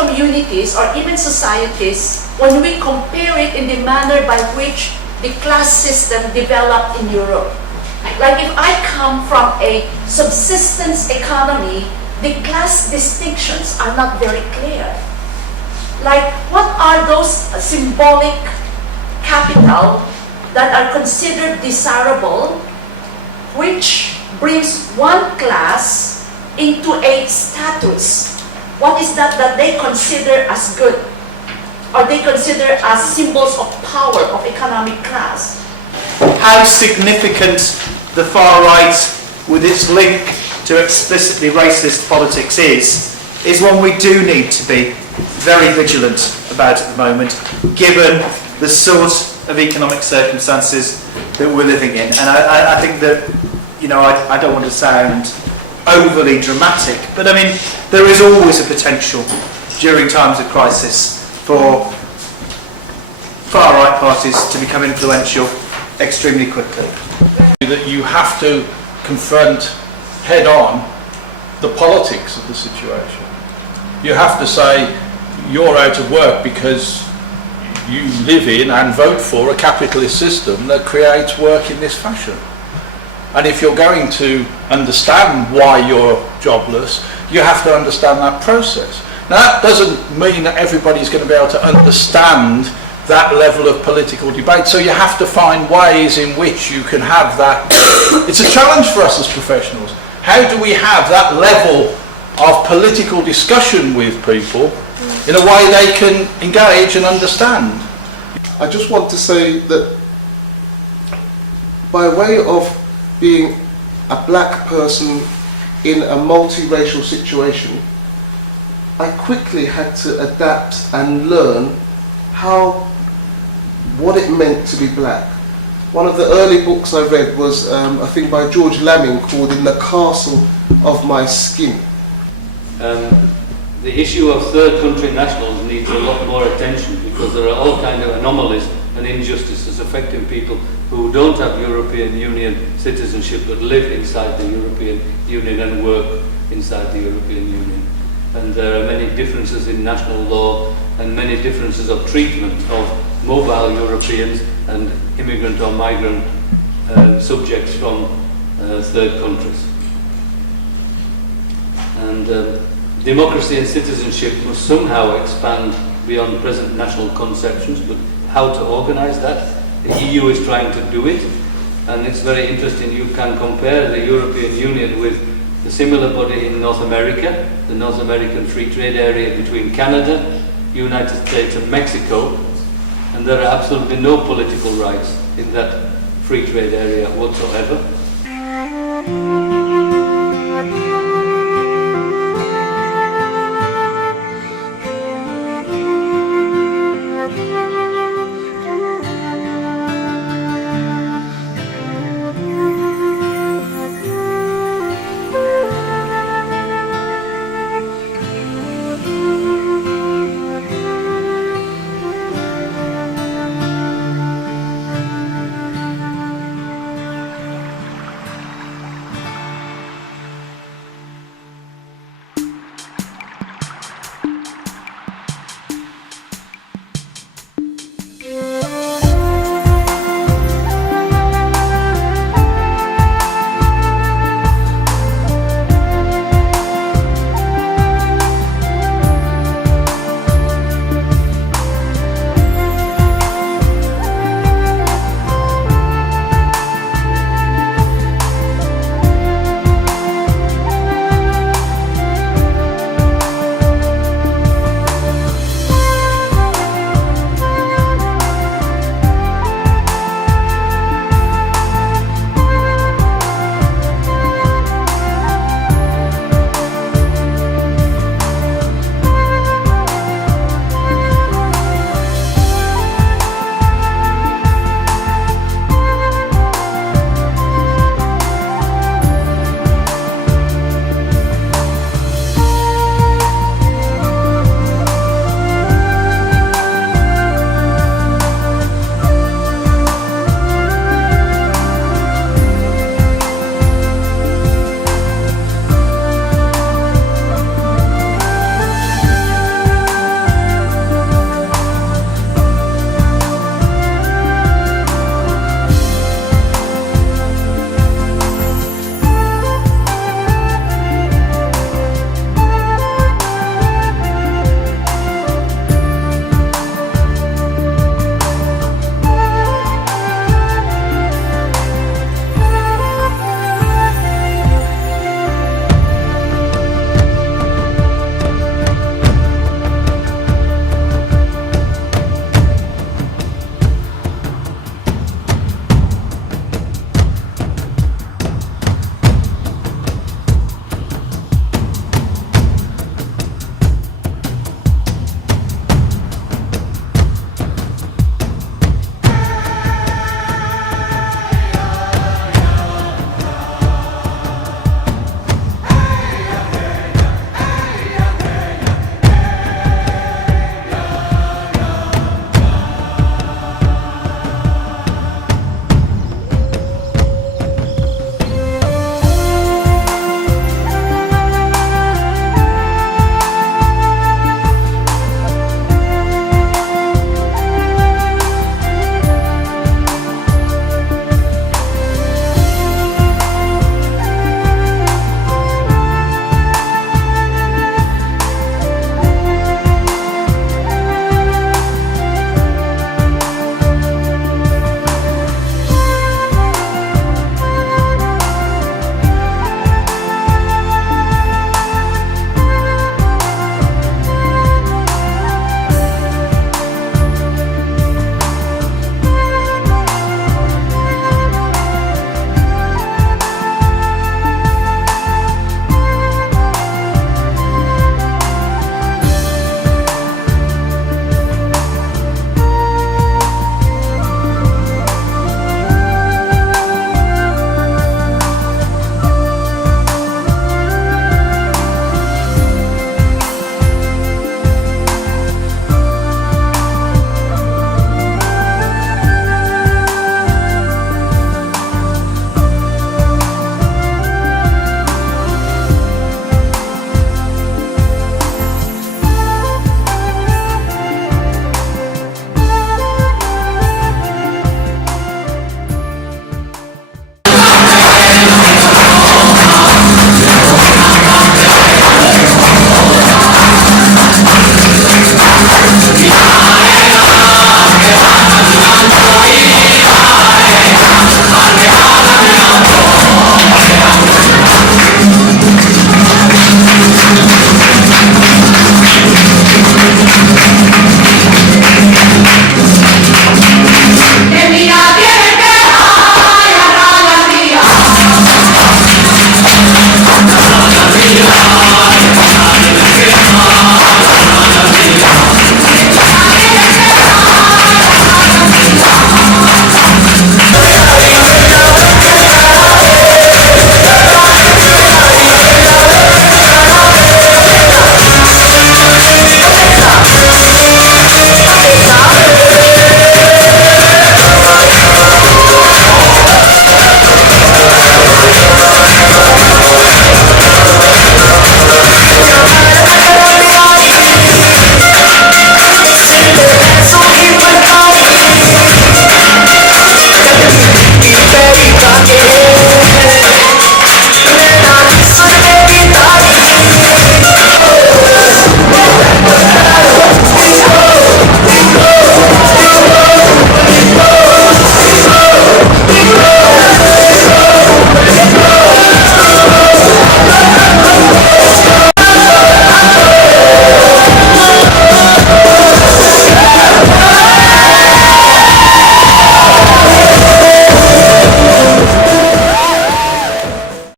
communities or even societies, when we compare it in the manner by which the class system developed in Europe. Like if I come from a subsistence economy, the class distinctions are not very clear. Like what are those symbolic capital that are considered desirable, which brings one class into a status? What is that they consider as good, or they consider as symbols of power, of economic class? How significant the far right, with its link to explicitly racist politics, is one we do need to be very vigilant about at the moment, given the sort of economic circumstances that we're living in. And I think that, you know, I don't want to sound overly dramatic, but I mean, there is always a potential during times of crisis for far right parties to become influential extremely quickly. That you have to confront head on the politics of the situation. You have to say you're out of work because you live in and vote for a capitalist system that creates work in this fashion. And if you're going to understand why you're jobless, you have to understand that process. Now that doesn't mean that everybody's going to be able to understand that level of political debate, so you have to find ways in which you can have that. It's a challenge for us as professionals. How do we have that level of political discussion with people in a way they can engage and understand? I just want to say that by way of being a black person in a multiracial situation, I quickly had to adapt and learn what it meant to be black. One of the early books I read was a thing by George Lamming called In the Castle of My Skin. The issue of third country nationals needs a lot more attention, because there are all kinds of anomalies and injustices affecting people who don't have European Union citizenship but live inside the European Union and work inside the European Union. And there are many differences in national law and many differences of treatment of mobile Europeans and immigrant or migrant subjects from third countries. And democracy and citizenship must somehow expand beyond present national conceptions, but how to organize that? The EU is trying to do it, and it's very interesting. You can compare the European Union with the similar body in North America, the North American Free Trade Area between Canada, United States and Mexico, and there are absolutely no political rights in that free trade area whatsoever.